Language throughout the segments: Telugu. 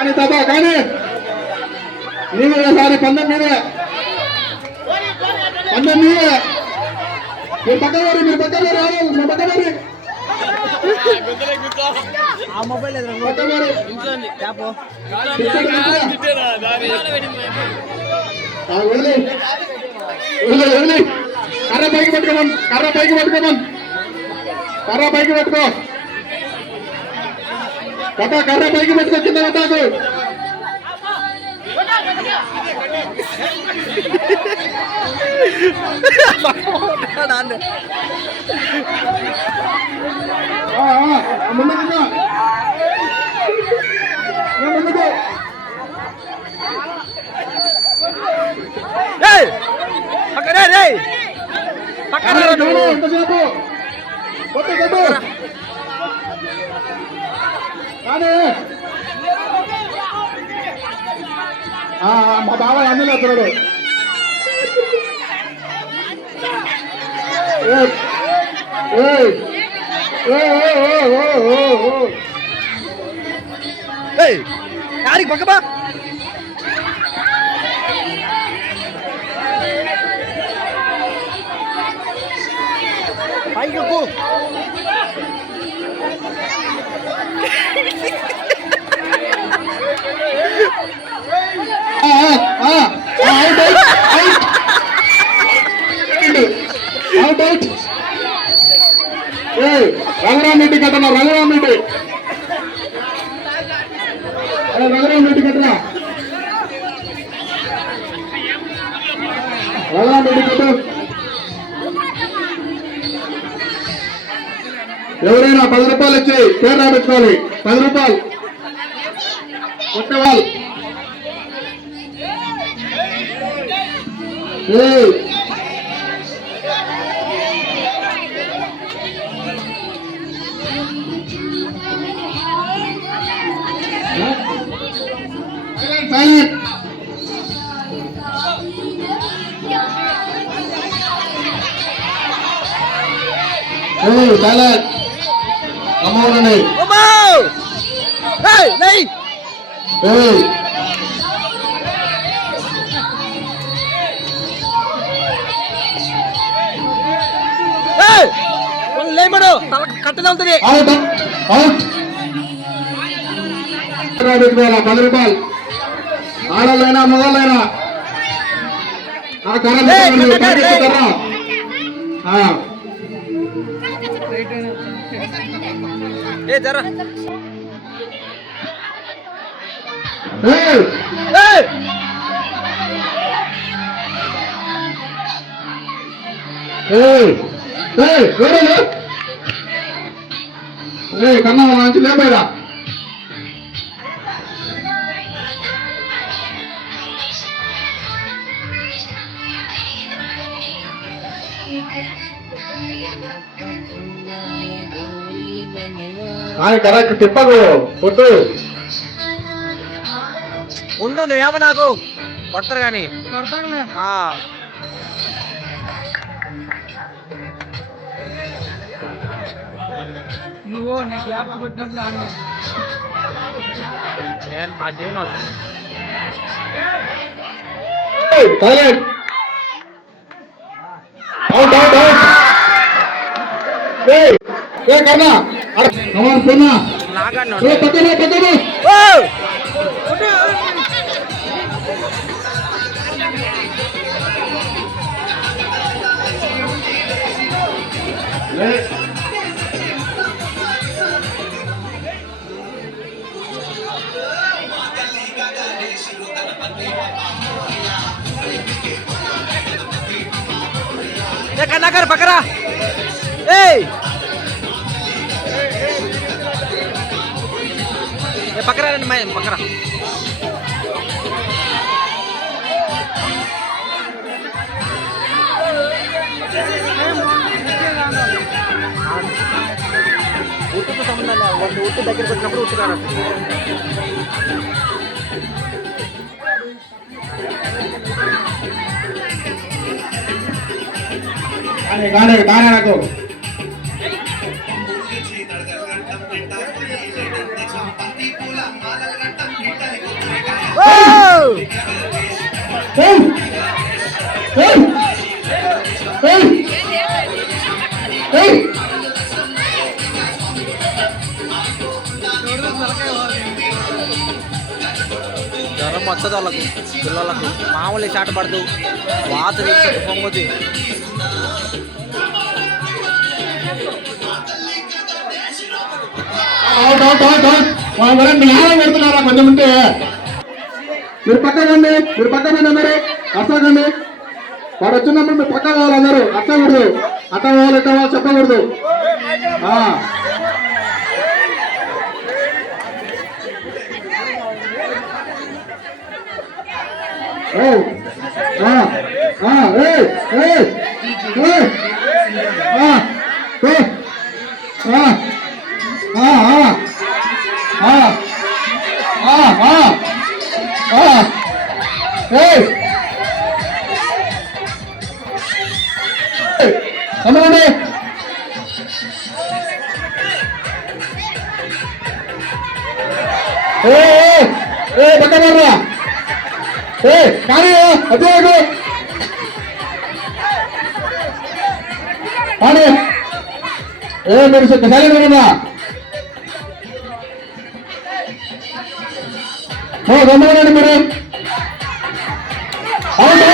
కానీ తాత కానీ నీవే సారి పందెం మీదే పందెం మీదే మీరు పక్కవారి మీరు పక్కవారి ఆ మొబైల్ కర్ర పైకి పట్టుకోమని కర్ర పైకి పట్టుకో కర్ర పైకి పట్టుకో కింద పెట్టాకు ముందుకు ఎంతసేపు కొట్టు కానీ మా బాబాయ్ అందులో వస్తున్నాడు யாருக்கு பக்கமா பைக்கு போ రఘురామ్ రెడ్డి కట్టనా రఘురామ్ రెడ్డి కట్టరా రఘురామ్ రెడ్డి కట్టు ఎవరైనా 10 రూపాయలు ఇచ్చి పేరు రాబెట్టుకోవాలి 10 రూపాయలు కొట్టేవాళ్ళు silent. Come on, Nate. Come on! Hey, Nate! Hey! Hey! One lemon, cut it down to the out. ₹10 రూపాయలు ఆడలైనా మగలైనా ఆ కర్ర ఏ జరా కన్నా మంచి లేబైరా కరెక్ట్ తిప్పకు కొట్టు ఉండు నువ్వేమో నాకు కొడతారు కానీ నువ్వు నీకు యాప్ పెట్టినప్పుడు కన్నా కన్నాకర్ పక్కరా ఏయ్ పక్కరా రండి పక్కరా ఉట్టుకు సంబంధం వాళ్ళు ఉట్టు దగ్గరికి వచ్చినప్పుడు ఉట్టుకారు గానే నాకు ఏయ్ ఏయ్ ఏయ్ ఏయ్ జ్వరం వచ్చదు వాళ్ళకు పిల్లలకు మామూలు చాట పడదు వాత తీసుకుంటూ పొంగొద్ది అవుట్ అవుట్ అవుట్ అవుట్ వాళ్ళ న్యాయం పెడుతున్నారా కొంచెం ఉంటే మీరు పక్కకండి మీరు పక్కన అందరూ అర్థకండి వాడు వచ్చినప్పుడు మీరు పక్క పోవాలి అందరూ అట్టకూడదు అట్ట పోవాలి ఇట్ట పోవాలి చెప్పకూడదు అమ్మండి పక్కనరా కానీ అదే కానీ మీరు సైలెంట్ ఉన్నా గమనండి మీరు అవును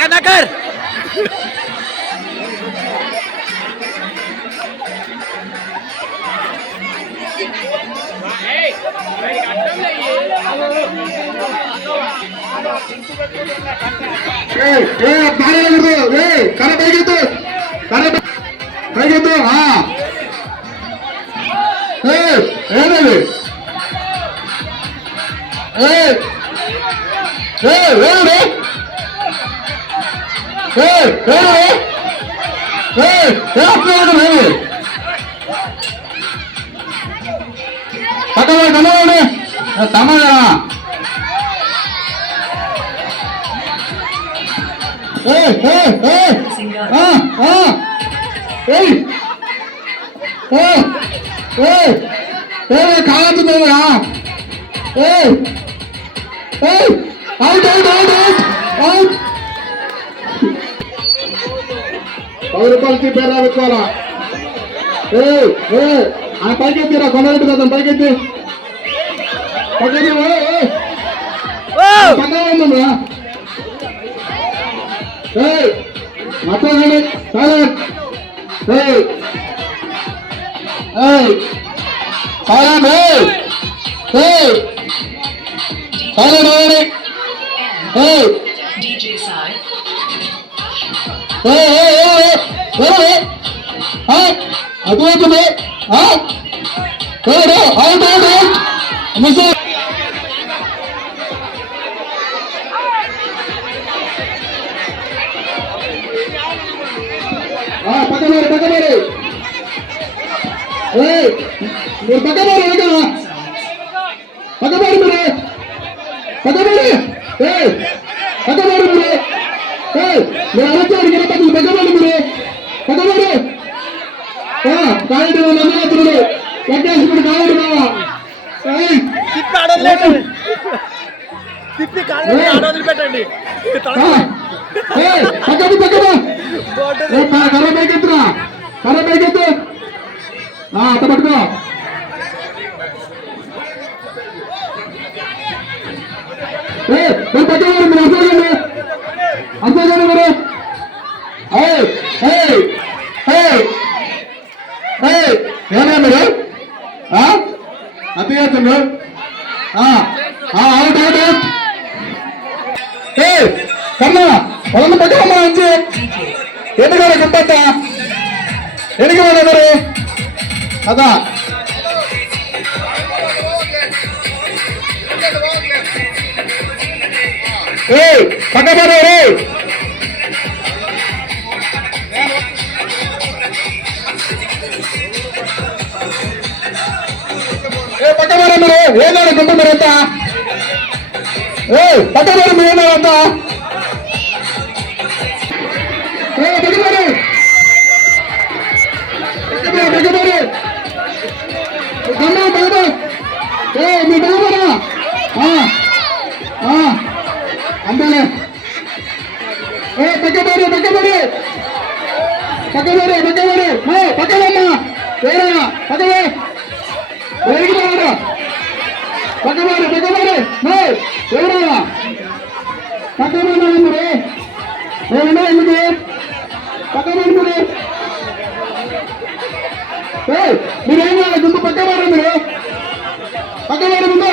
కన్నాకర్ కర పైకెత్తు పైకెత్తు ఏదండి Tamada కాలుతుందా out out out out 10 రూపాయలు పేరు రాబెట్టుకోవాలా ఆయన పైకెత్తిరా కొనరెడ్డి కదా పైకెత్తి పక్కన ఉందా మాట్లాడండి సైలెంట్ అర్థమవుతుంది అవుట్ అవుట్ అవుట్ మిస్టర్ పక్కమారు పక్కమారు మీరు పక్కమారు వెనక పక్కమారు మీరు పక్కమారు పక్కమారు మీరు మీరు అరచారు గణపతులు పక్కమారు మీరు పక్కమారు కాయడు నందనాథుడు వెంకటేశ్వరుడు కాయడు తిప్పి ఆడలేదు తిప్పి ఆడవదిలి పెట్టండి పక్కన పక్కన కర్ర పైకెత్తురా కర్ర పైకెత్తు అట్ట పట్టుకో మీరు పక్కన మీరు అసలు మీరు ఏనా మీరు అతి చేస్తుంది అవుట్ అవుట్ అవుట్ కన్నా వాళ్ళని పట్టుకోమ్మా మంచి ఎందుకంటే గుంపట్ట ఎందుకు వాళ్ళందరూ అదా పక్కపడే పక్కపడే మీరు ఏనాడు గుంపు మీరంతా పక్కవారు మీరు ఏనాడంతా పక్కవారు గమ్మ బాబు మీ బాబురా అంతేలే పక్కవారు పక్కవారు పక్కవారు పక్కవారు పక్కవమ్మా వేరేనా పక్కవే వేరికి బాగా పక్కవారు పక్కవారు ఎవరా పక్కవారు మీరు ఏమన్నా ఎందుకు పక్కవారు మీరేమో ముందు పక్కవారు మీరు పక్కవారు ముందు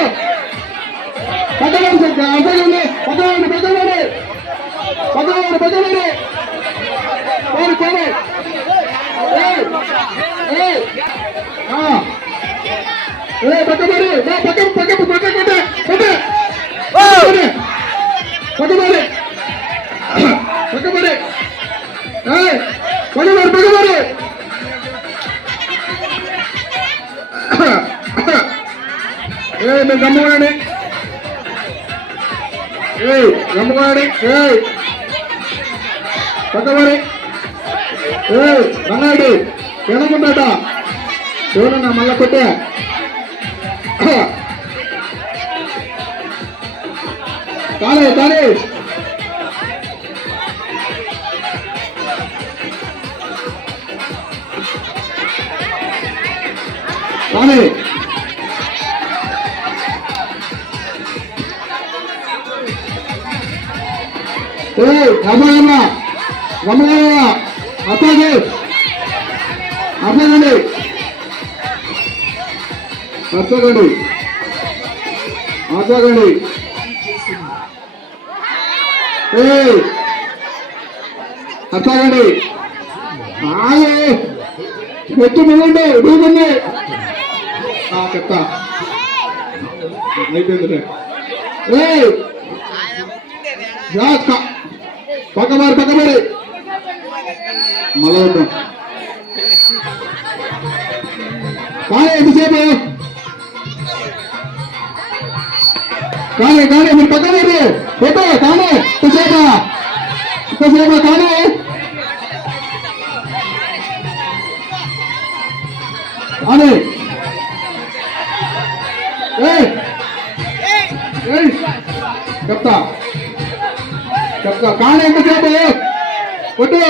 పక్కవారు అసలు ఉంది పక్కవారు పక్కవారు పక్కవారు పక్కవారు కోరు కోరు పక్కవారు పక్క పక్క పక్క కొట్టే కొట్టే పక్కవారు పక్కవారు పక్కవారు పక్కవారు మీరు గమ్ముకోండి గమ్ముకోండి పక్కవారి రంగారెడ్డి తినకుండాట చూడన్నా మళ్ళా కొట్టే కానీ కానీ కానీ రమ్మయ్యమ్మ రమ్మయ్య అట్లాగే అట్లాగండి అట్లాగండి అట్లాగండి అట్లాగండి పెట్టు నువ్వండి నువ్వుండి చెప్తా అయిపోయింది పక్కమారి పక్కమారి మళ్ళా వద్దాం కానీ ఎంతసేపు కానీ కానీ మీరు పక్కమారి పెట్టు కానీ ఇంతసేపా ఇంతసేపా కానీ అని చెప్తా చెప్తా కానీ ఎంతసేపు కొట్టు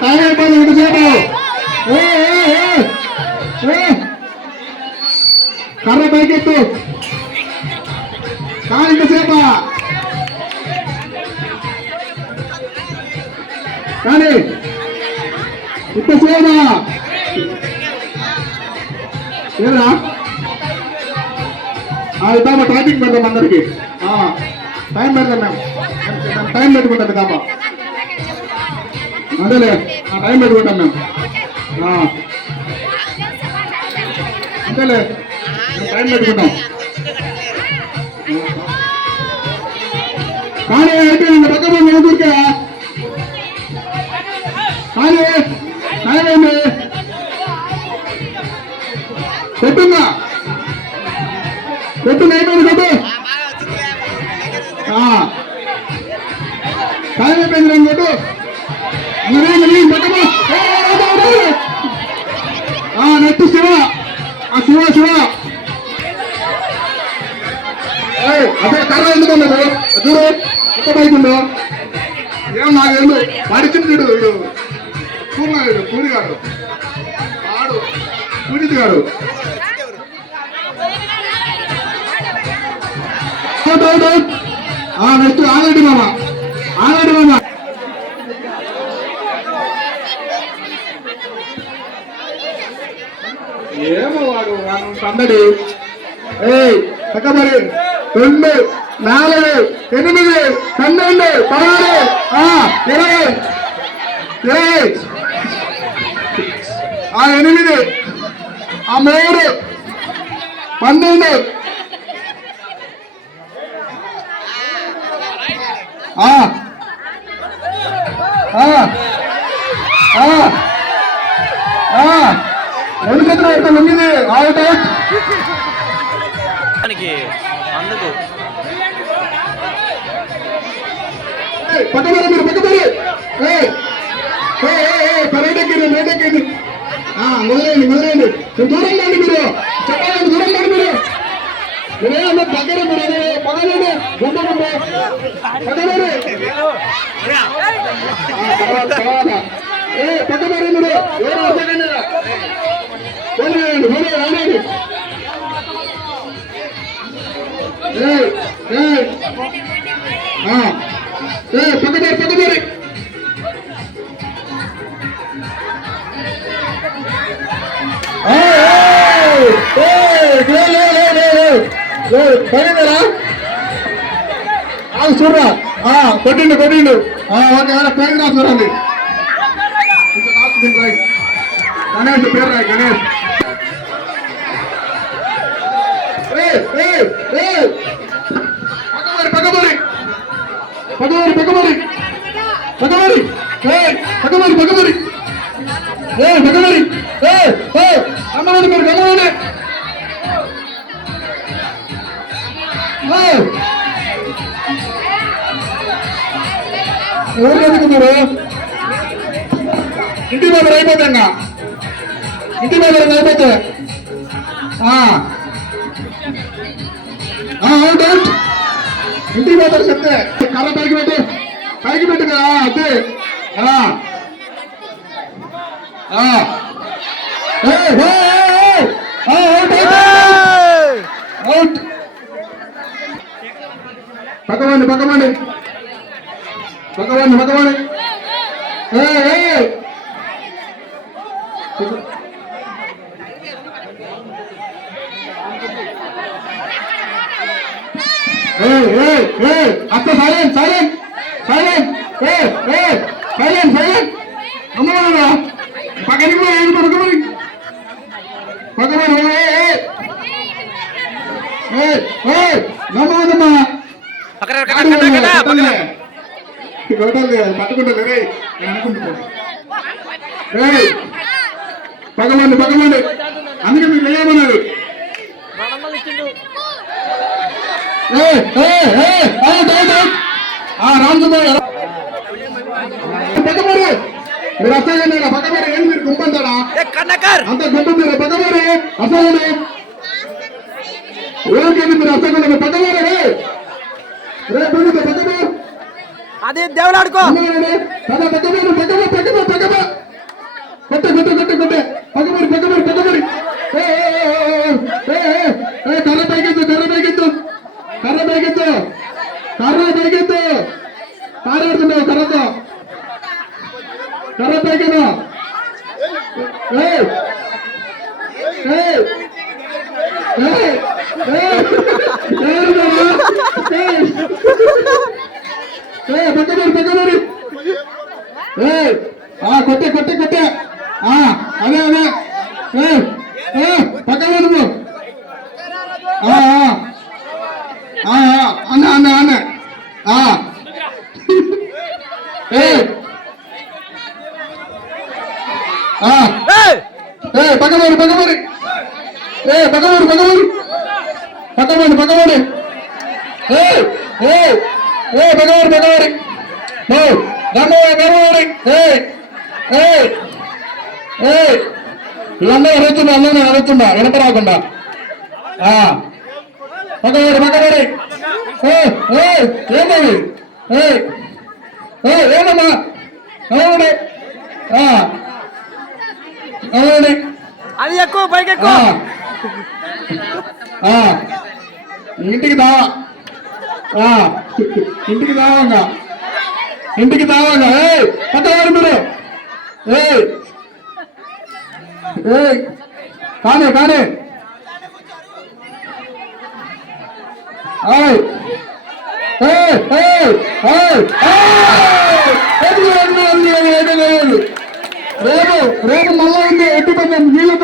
టైం అయిపోయింది ఎంతసేపు కర్ర పైకెత్తు కానీ ఎంతసేపా కానీ ఇంతసేపా ఏరా ఇద్దామా ట్రాఫిక్ పెడదాం అందరికి టైం పెడదాం మేము టైం పెట్టుకుంటాం దాపా అదేలే టైం పెట్టుకుంటాం మేము అంతేలే టైం పెట్టుకుంటాం కానీ అయిపోయింది పక్క మంది ఊరికే కానీ టైం అయింది పెట్టుందా పెట్టు అయిపోయింది పెట్టు టైం అయిపోయింది నేను పెట్టు నెక్స్ట్ శివ శివ శివ అదే కర్ర ఎందుకన్నా చూడు ఎంత బైకుందో ఏం నాకేందు పరిచిండు వీడు పూర్ణాడు పూరిగాడు ఆడు పూజిత్ గాడు నెక్స్ట్ ఆగండి మామ ఆగండి మామ ఏమో వాడు సందడి పక్కబడి 2 4 8 12 16 20 8 3 12 రెండు చేతులు అయితే లొంగింది అవుట్ అవుట్ దానికి అందుకు పక్కన మీరు పక్కపడి రైటెక్కింది మొదలైంది మొదలైంది దూరం లేండి మీరు చెప్పాలండి దూరం లేండి మీరు మీరేమన్నా దగ్గర మీరు పగలండి గుండె పక్కమరి పక్కమరి మీరు ఎవరు అర్థకండి రానండి పక్కమరి పక్కమరి పడిందరా చూడరా కొట్టిండు కొట్టిండు ఓకే పేరు రా చూడండి గణేష్ పేరు రాయి గణేష్ పక్కమరి పక్కమరి పక్కమరి పక్కమరి పక్కమరి పక్కమరి పక్కమరి అమ్మవారి మీరు గమనండి ఎవరు ఎదుగుతున్నారు ఇంటి మీద అయిపోతాంగా ఇంటి మీద అయిపోతే అవుట్ అవుట్ ఇంటి మీద చెప్తే కర్ర పైకి పెట్టుగా అదే అవుట్ పక్కవండి పక్కవండి పక్కవండి పక్కవండి అక్క silent silent silent silent silent అమ్మా పక్కనికి పోయి పక్కమని పక్కమని నమ్మదమ్మా పట్టుకుంటా రే అనుకుంటున్నా పగమండి పగమండి అందుకే మీకు లేయమన్నారు రామసుబ్బాయి పక్కమరి మీరు అసలు పక్కమరి ఏంటి మీరు గుంపంటారా అంత గుంపు మీరు పక్కమరి అసలు ఏంటి మీరు అసలు పక్కమరి రేపు పక్కమరి అది దేవులాడుకో కర్ర పైకెత్తు కర్ర పైకెత్తు కర్ర పైకెత్తు కర్ర పైకెత్తు కారాడుతున్నావు కర్రతో కర్ర పైకెత్తు పక్కమరి పక్కమరి కొట్టే కొట్టే కొట్టే అదే అదే పక్కమరి నువ్వు అన్న అన్న అన్న పక్కమరి పక్కమరి పక్కమరి పక్కమరి పక్కమరి పక్కమరి పక్కమరి పక్కమరి వీళ్ళందరూ అడుగుతున్నా అందరూ అడుగుతున్నా వెనక రాకుండా పక్కమరి పక్కమరి ఏంటది ఏమమ్మా అవునండి అవునండి అది ఎక్కువ పైకి ఎక్కువ ఇంటికి దావా ఇంటికి దావాగా ఇంటికి దావాగా పక్కవారు మీరు కానీ కానీ రేపు రేపు మళ్ళా ఉంది ఎట్టి నీళ్ళతో